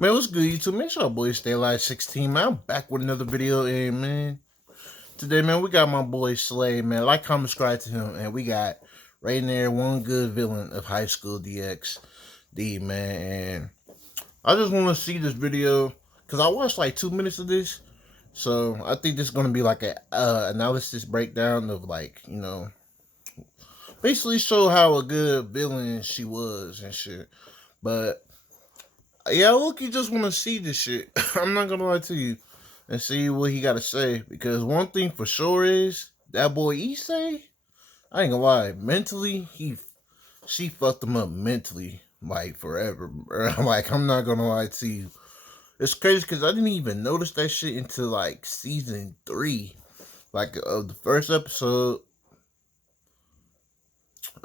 Man, what's good, YouTube? Make sure our boys stay alive 16, man. I'm back with another video, and man, today, man, we got my boy Slay, man. Like, comment, subscribe to him, and we got Raynare, one good villain of High School DxD, man. And I just want to see this video because I watched like 2 minutes of this, so I think this is gonna be like a analysis breakdown of like, basically show how a good villain she was and shit, but. Yeah, look, you just want to see this shit. I'm not gonna lie to you and see what he got to say, because one thing for sure is that boy Issei. I ain't gonna lie, mentally she fucked him up mentally like forever, bro. Like, I'm not gonna lie to you. It's crazy because I didn't even notice that shit until like season 3, like of the first episode.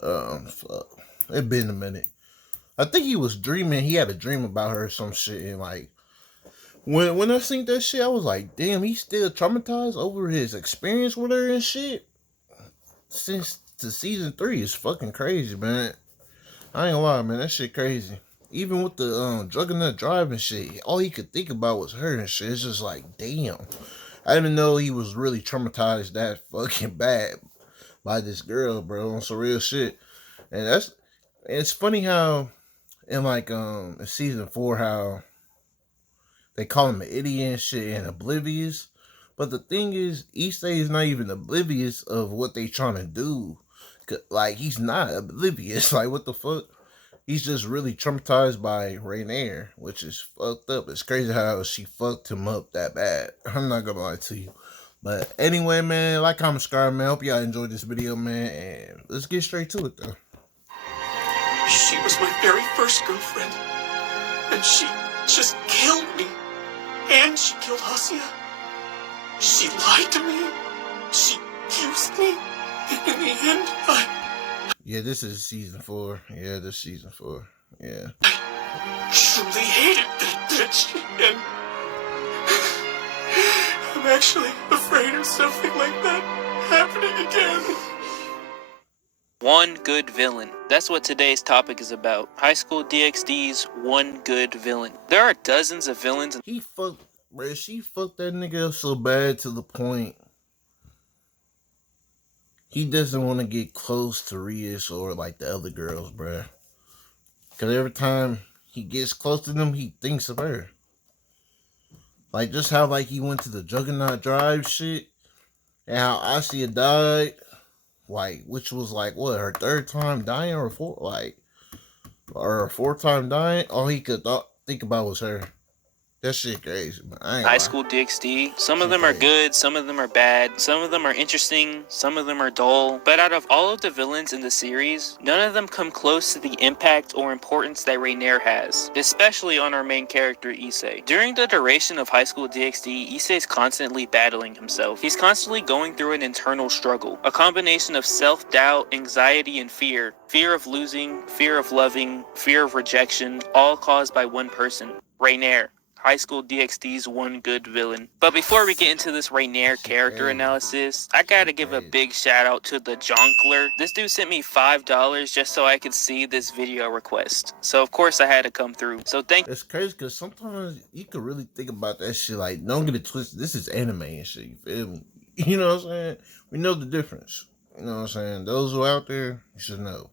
Fuck. It been a minute. I think he was dreaming. He had a dream about her or some shit, and like when I seen that shit, I was like, damn, he's still traumatized over his experience with her and shit. Since to season 3 is fucking crazy, man. I ain't gonna lie, man, that shit crazy. Even with the Juggernaut driving shit, all he could think about was her and shit. It's just like, damn. I didn't know he was really traumatized that fucking bad by this girl, bro, on some real shit. And it's funny how in like in season 4 how they call him an idiot and shit and oblivious. But the thing is, Issei is not even oblivious of what they trying to do. Like, he's not oblivious. Like, what the fuck? He's just really traumatized by Raynare, which is fucked up. It's crazy how she fucked him up that bad. I'm not gonna lie to you. But anyway, man, like, comment, subscribe, man. Hope y'all enjoyed this video, man. And let's get straight to it, though. She was my very first girlfriend, and she just killed me. And she killed Hasia. She lied to me. She accused me. And in the end, Yeah, this is season 4. Yeah, this is season 4. Yeah. I truly hated that bitch, and I'm actually afraid of something like that happening again. One good villain. That's what today's topic is about. High School DxD's one good villain. There are dozens of villains. She fucked that nigga up so bad to the point he doesn't want to get close to Rias or like the other girls, bruh. Because every time he gets close to them, he thinks of her. Like, just how like he went to the Juggernaut Drive shit, and how Asia died, like, which was like what, her 3rd time dying or her 4th time dying. All he could think about was her. That shit crazy, man. High School DxD. Some of them are good, some of them are bad, some of them are interesting, some of them are dull. But out of all of the villains in the series, none of them come close to the impact or importance that Raynare has, especially on our main character, Issei. During the duration of High School DxD, Issei is constantly battling himself. He's constantly going through an internal struggle, a combination of self-doubt, anxiety, and fear. Fear of losing, fear of loving, fear of rejection, all caused by one person, Raynare. High School DxD's one good villain. But before we get into this Raynare character analysis, I gotta give a big shout out to the Jonkler. This dude sent me $5 just so I could see this video request. So of course I had to come through. So thank you. It's crazy because sometimes you can really think about that shit. Like, don't get it twisted. This is anime and shit. You feel me? You know what I'm saying? We know the difference. You know what I'm saying? Those who are out there, you should know.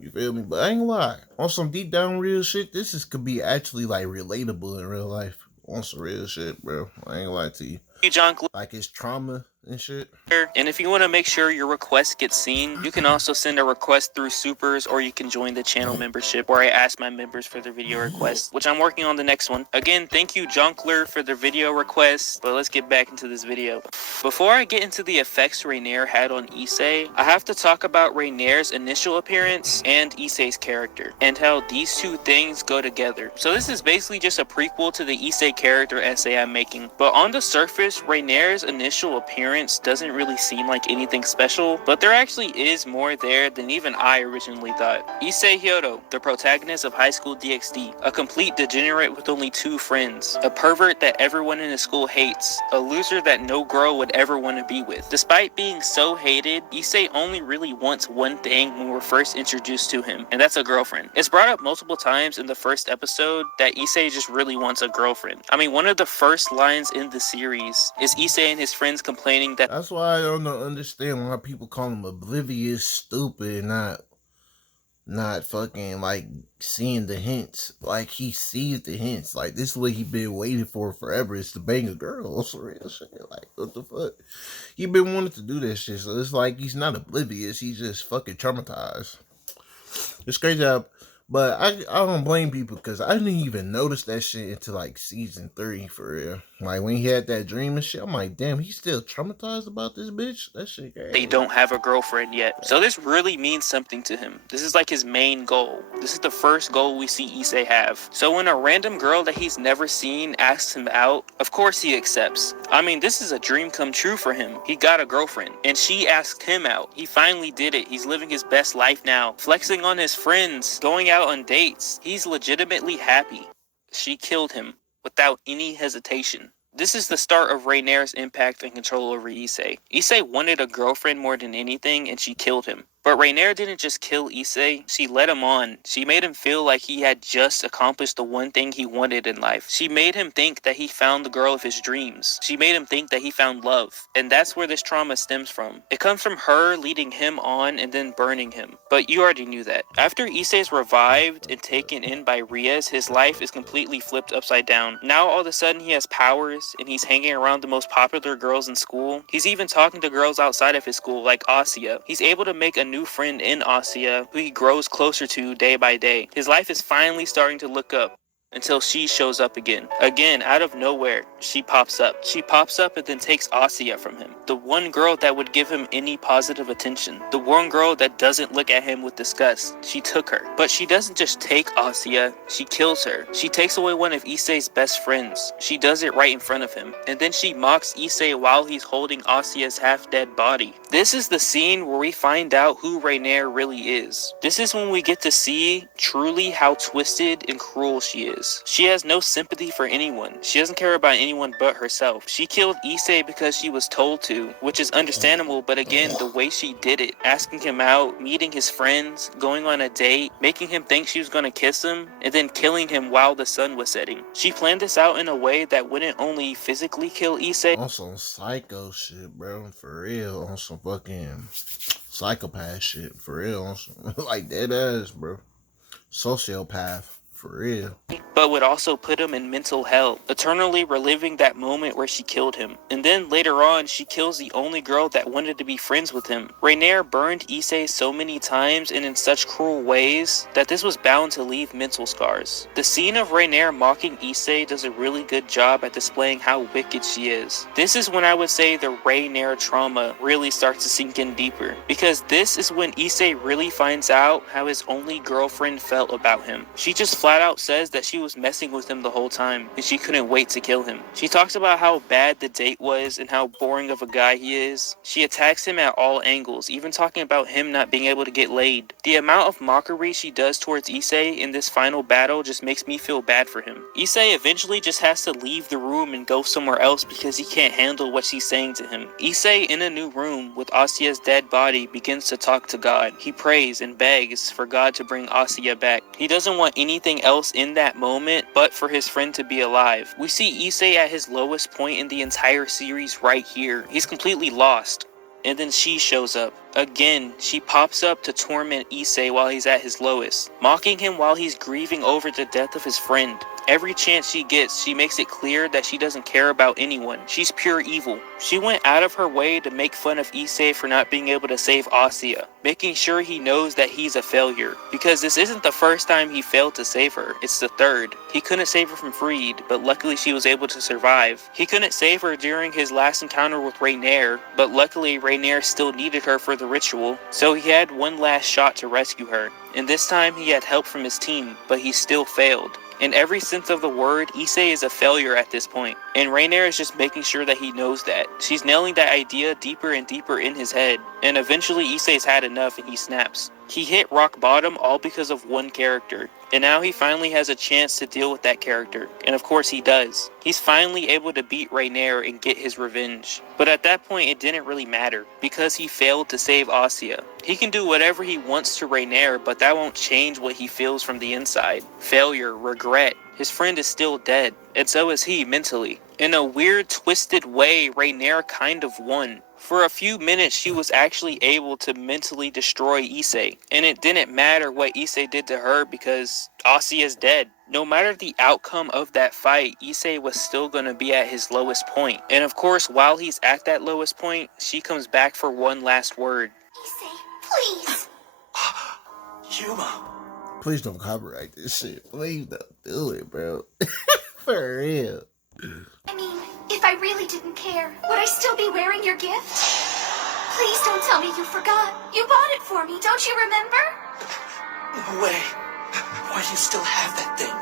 You feel me? But I ain't gonna lie. On some deep down real shit, could be actually like relatable in real life. On some real shit, bro. I ain't gonna lie to you. Jonkler. Like his trauma and shit. And if you want to make sure your request gets seen, you can also send a request through Supers, or you can join the channel membership where I ask my members for their video requests, which I'm working on the next one. Again, thank you Jonkler for their video requests, but let's get back into this video. Before I get into the effects Raynare had on Issei, I have to talk about Raynare's initial appearance and Issei's character, and how these two things go together. So this is basically just a prequel to the Issei character essay I'm making, but on the surface, spoilers, Raynare's initial appearance doesn't really seem like anything special, but there actually is more there than even I originally thought. Issei Hyodo, the protagonist of Highschool DxD, a complete degenerate with only 2 friends, a pervert that everyone in his school hates, a loser that no girl would ever want to be with. Despite being so hated, Issei only really wants one thing when we're first introduced to him, and that's a girlfriend. It's brought up multiple times in the first episode that Issei just really wants a girlfriend. I mean, one of the first lines in the series is Issei and his friends complaining that That's why I don't understand why people call him oblivious, stupid, not fucking like seeing the hints. Like he sees the hints. Like this is what he been waiting for forever. Is to bang a girl. For real shit. Like what the fuck? He been wanting to do that shit. So it's like he's not oblivious. He's just fucking traumatized. It's crazy how, but I don't blame people because I didn't even notice that shit until like season 3 for real. Like when he had that dream and shit, I'm like, damn, he's still traumatized about this bitch. That shit crazy. they don't have a girlfriend yet. So this really means something to him. This is like his main goal. This is the first goal we see Issei have. So when a random girl that he's never seen asks him out, of course he accepts. I mean, this is a dream come true for him. He got a girlfriend, and she asked him out. He finally did it. He's living his best life now, flexing on his friends, going out on dates. He's legitimately happy. She killed him without any hesitation. This is the start of Raynare's impact and control over Issei. Issei wanted a girlfriend more than anything, and she killed him. But Raynare didn't just kill Issei, she led him on. She made him feel like he had just accomplished the one thing he wanted in life. She made him think that he found the girl of his dreams. She made him think that he found love. And that's where this trauma stems from. It comes from her leading him on and then burning him. But you already knew that. After Issei's revived and taken in by Rias, his life is completely flipped upside down. Now all of a sudden he has powers and he's hanging around the most popular girls in school. He's even talking to girls outside of his school like Asya. He's able to make a new friend in Asya who he grows closer to day by day. His life is finally starting to look up. Until she shows up again. Again, out of nowhere, she pops up. She pops up and then takes Asya from him. The one girl that would give him any positive attention. The one girl that doesn't look at him with disgust. She took her. But she doesn't just take Asya, she kills her. She takes away one of Issei's best friends. She does it right in front of him. And then she mocks Issei while he's holding Asya's half-dead body. This is the scene where we find out who Raynare really is. This is when we get to see truly how twisted and cruel she is. She has no sympathy for anyone. She doesn't care about anyone but herself. She killed Issei because she was told to, which is understandable, but again, the way she did it, asking him out, meeting his friends, going on a date, making him think she was gonna kiss him, and then killing him while the sun was setting. She planned this out in a way that wouldn't only physically kill Issei. On some psycho shit, bro. For real. On some fucking psychopath shit. For real. On some, like dead ass, bro. Sociopath. For real. But would also put him in mental hell, eternally reliving that moment where she killed him. And then later on, she kills the only girl that wanted to be friends with him. Raynare burned Issei so many times and in such cruel ways that this was bound to leave mental scars. The scene of Raynare mocking Issei does a really good job at displaying how wicked she is. This is when I would say the Raynare trauma really starts to sink in deeper, because this is when Issei really finds out how his only girlfriend felt about him. She just flat out says that she was messing with him the whole time and she couldn't wait to kill him. She talks about how bad the date was and how boring of a guy he is. She attacks him at all angles, even talking about him not being able to get laid. The amount of mockery she does towards Issei in this final battle just makes me feel bad for him. Issei eventually just has to leave the room and go somewhere else because he can't handle what she's saying to him. Issei, in a new room with Asya's dead body, begins to talk to God. He prays and begs for God to bring Asya back. He doesn't want anything else in that moment but for his friend to be alive. We see Issei at his lowest point in the entire series right here. He's completely lost. And then she shows up. Again, she pops up to torment Issei while he's at his lowest, mocking him while he's grieving over the death of his friend. Every chance she gets, she makes it clear that she doesn't care about anyone. She's pure evil. She went out of her way to make fun of Issei for not being able to save Asya, making sure he knows that he's a failure. Because this isn't the first time he failed to save her, it's the third. He couldn't save her from Freed, but luckily she was able to survive. He couldn't save her during his last encounter with Raynare, but luckily Raynare still needed her for the ritual, so he had one last shot to rescue her. And this time he had help from his team, but he still failed. In every sense of the word, Issei is a failure at this point, and Raynare is just making sure that he knows that. She's nailing that idea deeper and deeper in his head, and eventually Issei's had enough and he snaps. He hit rock bottom all because of one character, and now he finally has a chance to deal with that character, and of course he does. He's finally able to beat Raynare and get his revenge. But at that point it didn't really matter, because he failed to save Asya. He can do whatever he wants to Raynare, but that won't change what he feels from the inside. Failure, regret. His friend is still dead, and so is he mentally. In a weird, twisted way, Raynare kind of won. For a few minutes, she was actually able to mentally destroy Issei, and it didn't matter what Issei did to her because Asya is dead. No matter the outcome of that fight, Issei was still gonna be at his lowest point. And of course, while he's at that lowest point, she comes back for one last word. Issei, please! Yuma. Please don't copyright this shit. Please don't do it, bro. For real. I mean, if I really didn't care, would I still be wearing your gift? Please don't tell me you forgot. You bought it for me, don't you remember? No way. Why do you still have that thing?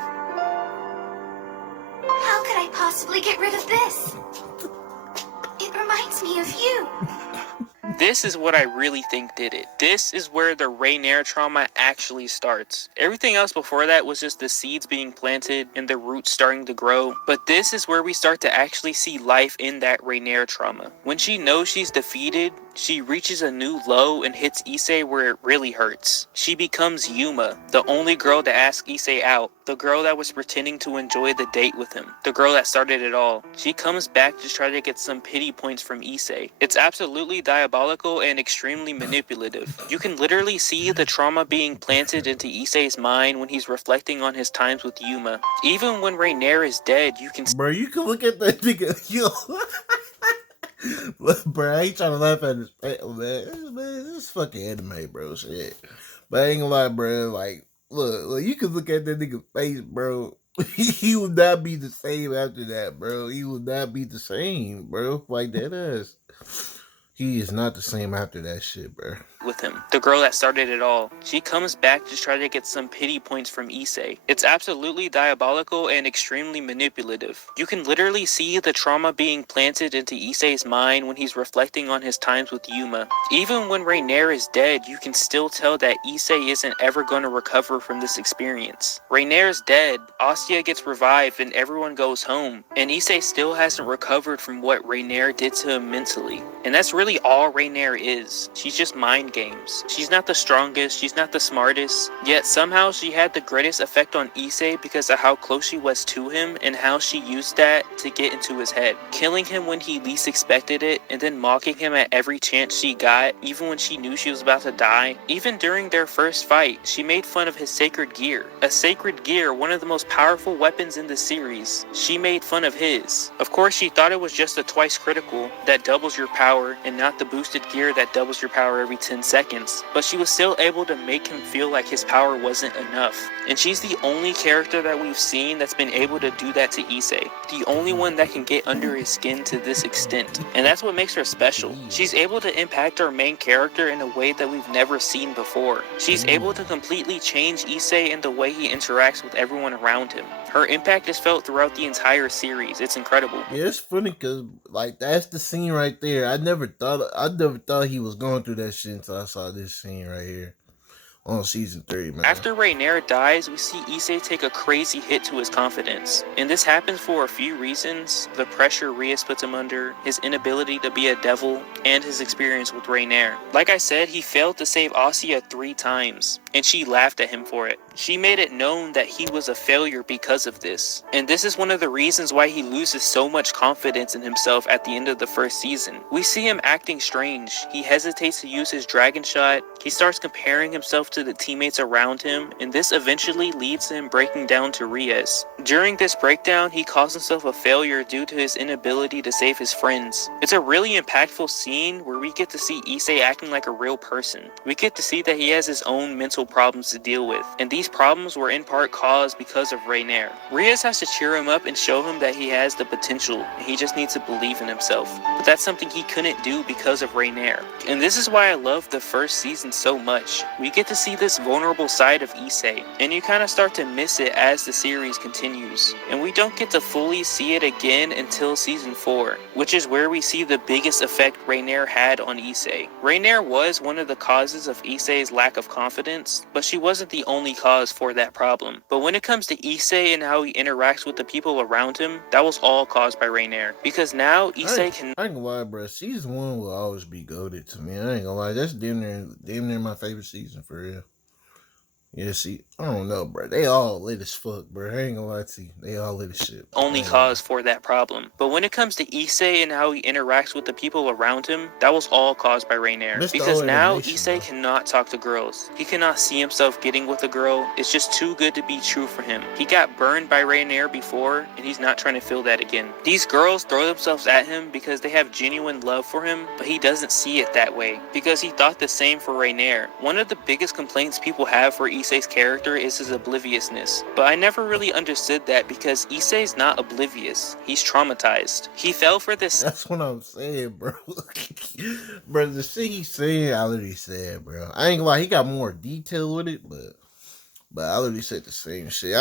How could I possibly get rid of this? It reminds me of you. This is what I really think did it. This is where the Raynare trauma actually starts. Everything else before that was just the seeds being planted and the roots starting to grow. But this is where we start to actually see life in that Raynare trauma. When she knows she's defeated, she reaches a new low and hits Issei where it really hurts. She becomes Yuma, the only girl to ask Issei out, the girl that was pretending to enjoy the date with him, the girl that started it all. She comes back to try to get some pity points from Issei. It's absolutely diabolical and extremely manipulative. You can literally see the trauma being planted into Issei's mind when he's reflecting on his times with Yuma. Even when Raynare is dead, you can Bro, you can look at that nigga. Yo. Look, bro, I ain't trying to laugh at his face, man. This is fucking anime, bro. Shit. But I ain't gonna lie, bro. Like, look, you can look at that nigga's face, bro. He will not be the same after that, bro. He will not be the same, bro. Like that is. He is not the same after that shit, bro. With him, the girl that started it all. She comes back to try to get some pity points from Issei. It's absolutely diabolical and extremely manipulative. You can literally see the trauma being planted into Issei's mind when he's reflecting on his times with Yuma. Even when Raynare is dead, you can still tell that Issei isn't ever going to recover from this experience. Raynare's dead, Asya gets revived, and everyone goes home. And Issei still hasn't recovered from what Raynare did to him mentally. And that's really all Raynare is. She's just mind games. She's not the strongest, she's not the smartest, yet somehow she had the greatest effect on Issei because of how close she was to him and how she used that to get into his head. Killing him when he least expected it, and then mocking him at every chance she got, even when she knew she was about to die. Even during their first fight, she made fun of his sacred gear. A sacred gear, one of the most powerful weapons in the series. She made fun of his. Of course, she thought it was just a twice critical that doubles your power and not the boosted gear that doubles your power every 10 seconds, but she was still able to make him feel like his power wasn't enough. And she's the only character that we've seen that's been able to do that to Issei. The only one that can get under his skin to this extent. And that's what makes her special. She's able to impact our main character in a way that we've never seen before. She's able to completely change Issei in the way he interacts with everyone around him. Her impact is felt throughout the entire series. It's incredible. Yeah, it's funny because like that's the scene right there. I never thought he was going through that shit until I saw this scene right here on season 3, man. After Raynare dies, we see Issei take a crazy hit to his confidence. And this happens for a few reasons: the pressure Rias puts him under, his inability to be a devil, and his experience with Raynare. Like I said, he failed to save Asya 3 times, and she laughed at him for it. She made it known that he was a failure because of this. And this is one of the reasons why he loses so much confidence in himself at the end of the first season. We see him acting strange. He hesitates to use his dragon shot. He starts comparing himself to the teammates around him, and this eventually leads to him breaking down to Rias. During this breakdown, he calls himself a failure due to his inability to save his friends. It's a really impactful scene where we get to see Issei acting like a real person. We get to see that he has his own mental problems to deal with, and these these problems were in part caused because of Raynare. Rias has to cheer him up and show him that he has the potential, and he just needs to believe in himself. But that's something he couldn't do because of Raynare. And this is why I love the first season so much. We get to see this vulnerable side of Issei, and you kind of start to miss it as the series continues. And we don't get to fully see it again until season 4, which is where we see the biggest effect Raynare had on Issei. Raynare was one of the causes of Issei's lack of confidence, but she wasn't the only cause for that problem. But when it comes to Issei and how he interacts with the people around him, that was all caused by Raynare. Because now Issei can... I ain't gonna lie, bro. Season 1 will always be goated to me. I ain't gonna lie. That's damn near my favorite season, for real. Yeah, see, I don't know, bro. They all lit as fuck, bro. I ain't gonna lie to you. They all lit as shit. only cause for that problem. But when it comes to Issei and how he interacts with the people around him, that was all caused by Raynare. Because now Issei cannot talk to girls. He cannot see himself getting with a girl. It's just too good to be true for him. He got burned by Raynare before, and he's not trying to feel that again. These girls throw themselves at him because they have genuine love for him, but he doesn't see it that way, because he thought the same for Raynare. One of the biggest complaints people have for Issei's character is his obliviousness, but I never really understood that because Issei's not oblivious. He's traumatized. He fell for this. That's what I'm saying, bro. Bro, the shit he's saying, I literally said, bro. I ain't gonna lie, he got more detail with it, but I literally said the same shit.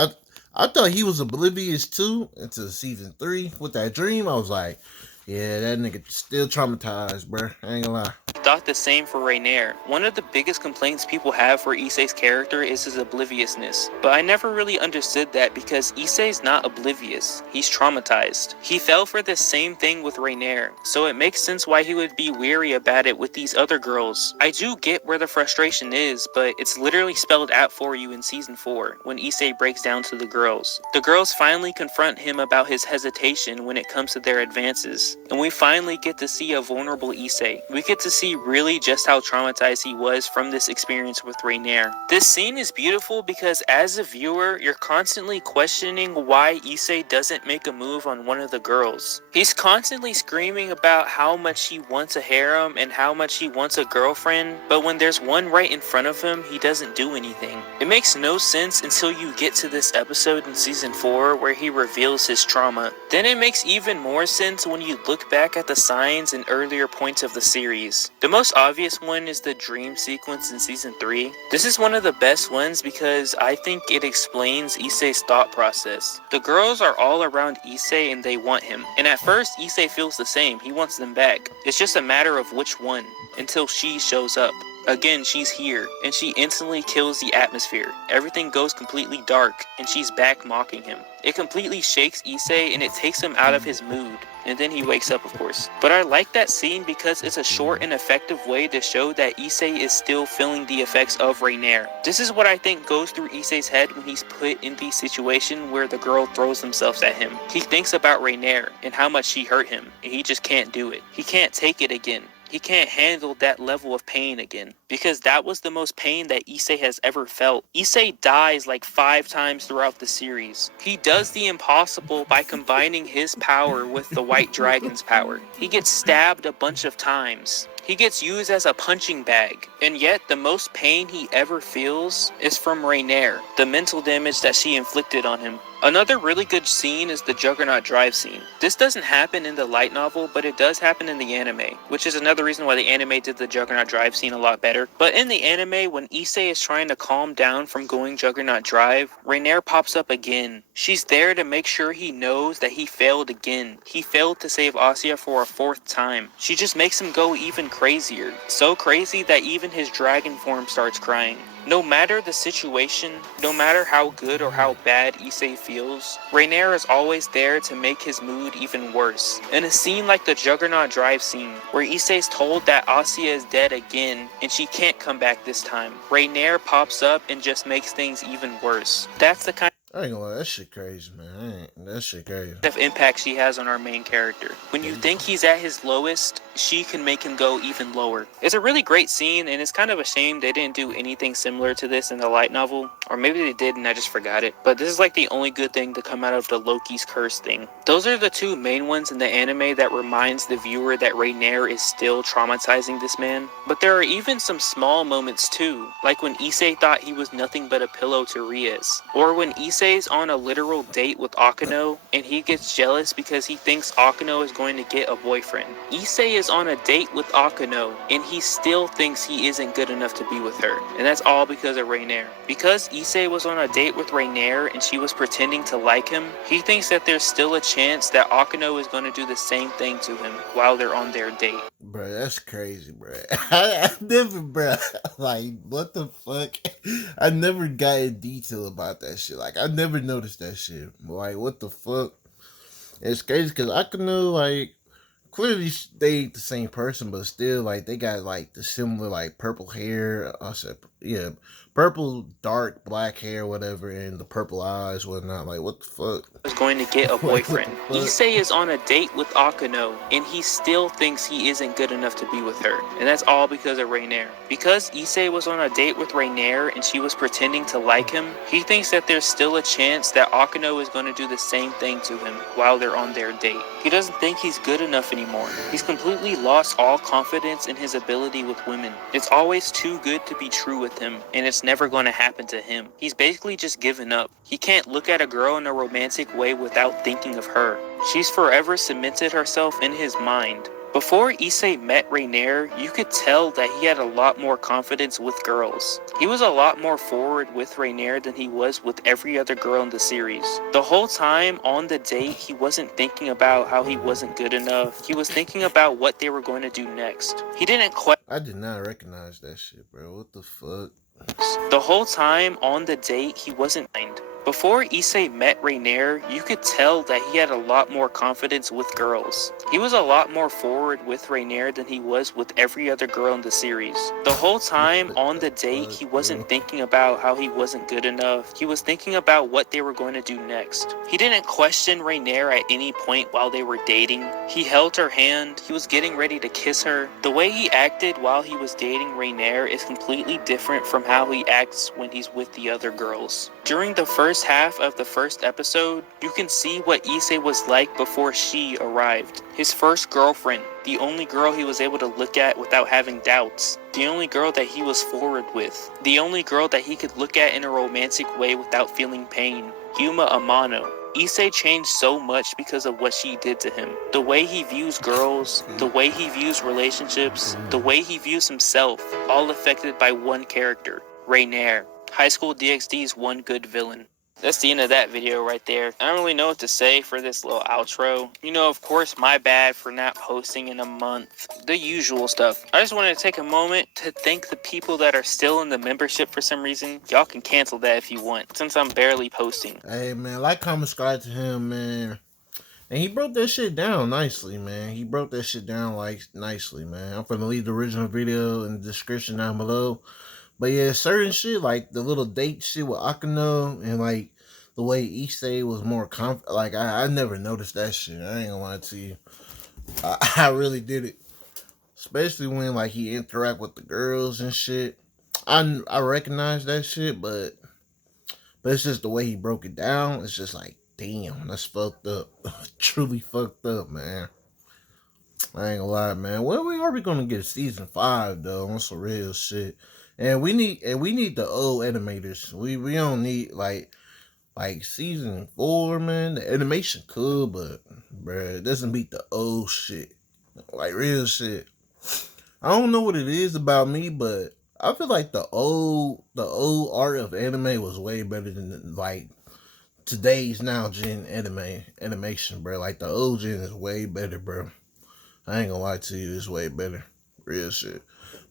I thought he was oblivious too until season 3 with that dream. I was like, yeah, that nigga still traumatized, bro. I ain't gonna lie. Thought the same for Raynare. One of the biggest complaints people have for Issei's character is his obliviousness, but I never really understood that because Issei's not oblivious. He's traumatized. He fell for the same thing with Raynare, so it makes sense why he would be weary about it with these other girls. I do get where the frustration is, but it's literally spelled out for you in season 4 when Issei breaks down to the girls. The girls finally confront him about his hesitation when it comes to their advances, and we finally get to see a vulnerable Issei. We get to see really just how traumatized he was from this experience with Raynare. This scene is beautiful because as a viewer, you're constantly questioning why Issei doesn't make a move on one of the girls. He's constantly screaming about how much he wants a harem and how much he wants a girlfriend, but when there's one right in front of him, he doesn't do anything. It makes no sense until you get to this episode in season 4 where he reveals his trauma. Then it makes even more sense when you look back at the signs and earlier points of the series. The most obvious one is the dream sequence in season 3. This is one of the best ones because I think it explains Issei's thought process. The girls are all around Issei and they want him. And at first, Issei feels the same. He wants them back. It's just a matter of which one, until she shows up. Again, she's here, and she instantly kills the atmosphere. Everything goes completely dark, and she's back mocking him. It completely shakes Issei, and it takes him out of his mood. And then he wakes up, of course. But I like that scene because it's a short and effective way to show that Issei is still feeling the effects of Raynare. This is what I think goes through Issei's head when he's put in the situation where the girl throws themselves at him. He thinks about Raynare and how much she hurt him, and he just can't do it. He can't take it again. He can't handle that level of pain again, because that was the most pain that Issei has ever felt. Issei dies like 5 times throughout the series. He does the impossible by combining his power with the White Dragon's power. He gets stabbed a bunch of times. He gets used as a punching bag, and yet the most pain he ever feels is from Raynare, the mental damage that she inflicted on him. Another really good scene is the Juggernaut Drive scene. This doesn't happen in the light novel, but it does happen in the anime, which is another reason why the anime did the Juggernaut Drive scene a lot better. But in the anime, when Issei is trying to calm down from going Juggernaut Drive, Raynare pops up again. She's there to make sure he knows that he failed again. He failed to save Asya for a 4th time. She just makes him go even crazier. So crazy that even his dragon form starts crying. No matter the situation, no matter how good or how bad Issei feels, Raynare is always there to make his mood even worse. In a scene like the Juggernaut Drive scene, where Issei's told that Asya is dead again and she can't come back this time, Raynare pops up and just makes things even worse. That's the kind I ain't gonna lie, that shit crazy, man. That shit crazy. Of impact she has on our main character. When you think he's at his lowest, she can make him go even lower. It's a really great scene, and it's kind of a shame they didn't do anything similar to this in the light novel. Or maybe they did and I just forgot it. But this is like the only good thing to come out of the Loki's curse thing. Those are the two main ones in the anime that reminds the viewer that Raynare is still traumatizing this man. But there are even some small moments too, like when Issei thought he was nothing but a pillow to Rias. Or when Issei's on a literal date with Akano, and he gets jealous because he thinks Akano is going to get a boyfriend. Issei is on a date with Akano, and he still thinks he isn't good enough to be with her. And that's all because of Raynare. Because Issei was on a date with Raynare and she was pretending to like him, he thinks that there's still a chance that Akano is going to do the same thing to him while they're on their date. Bro, that's crazy, bro. I never, bro. Like, what the fuck? I never got in detail about that shit. Like, I never noticed that shit. Like, what the fuck? It's crazy because Akano, like, clearly they ain't the same person, but still, like, they got, like, the similar, like, purple hair. I said, yeah, purple, dark, black hair, whatever, and the purple eyes, whatnot. Like, what the fuck? Is going to get a boyfriend. Issei is on a date with Akano, and he still thinks he isn't good enough to be with her. And that's all because of Raynare. Because Issei was on a date with Raynare and she was pretending to like him, he thinks that there's still a chance that Akano is going to do the same thing to him while they're on their date. He doesn't think he's good enough anymore. He's completely lost all confidence in his ability with women. It's always too good to be true with him, and it's never going to happen to him. He's basically just given up. He can't look at a girl in a romantic way without thinking of her. She's forever cemented herself in his mind. Before Issei met Raynare, you could tell that he had a lot more confidence with girls. He was a lot more forward with Raynare than he was with every other girl in the series. The whole time on the date, he wasn't thinking about how he wasn't good enough. He was thinking about what they were going to do next. He didn't question. I did not recognize that shit, bro. What the fuck? The whole time on the date, he wasn't mind. Before Issei met Raynare, you could tell that he had a lot more confidence with girls. He was a lot more forward with Raynare than he was with every other girl in the series. The whole time on the date, he wasn't thinking about how he wasn't good enough. He was thinking about what they were going to do next. He didn't question Raynare at any point while they were dating. He held her hand. He was getting ready to kiss her. The way he acted while he was dating Raynare is completely different from how he acts when he's with the other girls. During the first half of the first episode, you can see what Issei was like before she arrived. His first girlfriend, the only girl he was able to look at without having doubts, the only girl that he was forward with, the only girl that he could look at in a romantic way without feeling pain, Yuma Amano. Issei changed so much because of what she did to him. The way he views girls, the way he views relationships, the way he views himself, all affected by one character, Raynare. Highschool DxD's one good villain. That's the end of that video right there. I don't really know what to say for this little outro. You know, of course, my bad for not posting in a month. The usual stuff. I just wanted to take a moment to thank the people that are still in the membership for some reason. Y'all can cancel that if you want, since I'm barely posting. Hey, man, like, comment, subscribe to him, man. And he broke that shit down nicely, man. He broke that shit down, like, nicely, man. I'm gonna leave the original video in the description down below. But yeah, certain shit, like the little date shit with Akano, and like the way Issei was more like I never noticed that shit. I ain't gonna lie to you. I really did it. Especially when like he interact with the girls and shit. I recognize that shit, but it's just the way he broke it down. It's just like, damn, that's fucked up. Truly fucked up, man. I ain't gonna lie, man. When we are we gonna get season 5 though? On some real shit. And we need the old animators. We don't need like season 4, man. The animation cool, but bruh, it doesn't beat the old shit. Like real shit. I don't know what it is about me, but I feel like the old art of anime was way better than like today's now gen animation, bro. Like the old gen is way better, bro. I ain't gonna lie to you, it's way better. Real shit.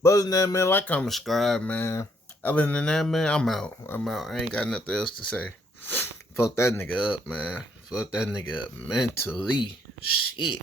But other than that, man, like, comment, subscribe, man. Other than that, man, I'm out. I ain't got nothing else to say. Fuck that nigga up, man. Fuck that nigga up mentally. Shit.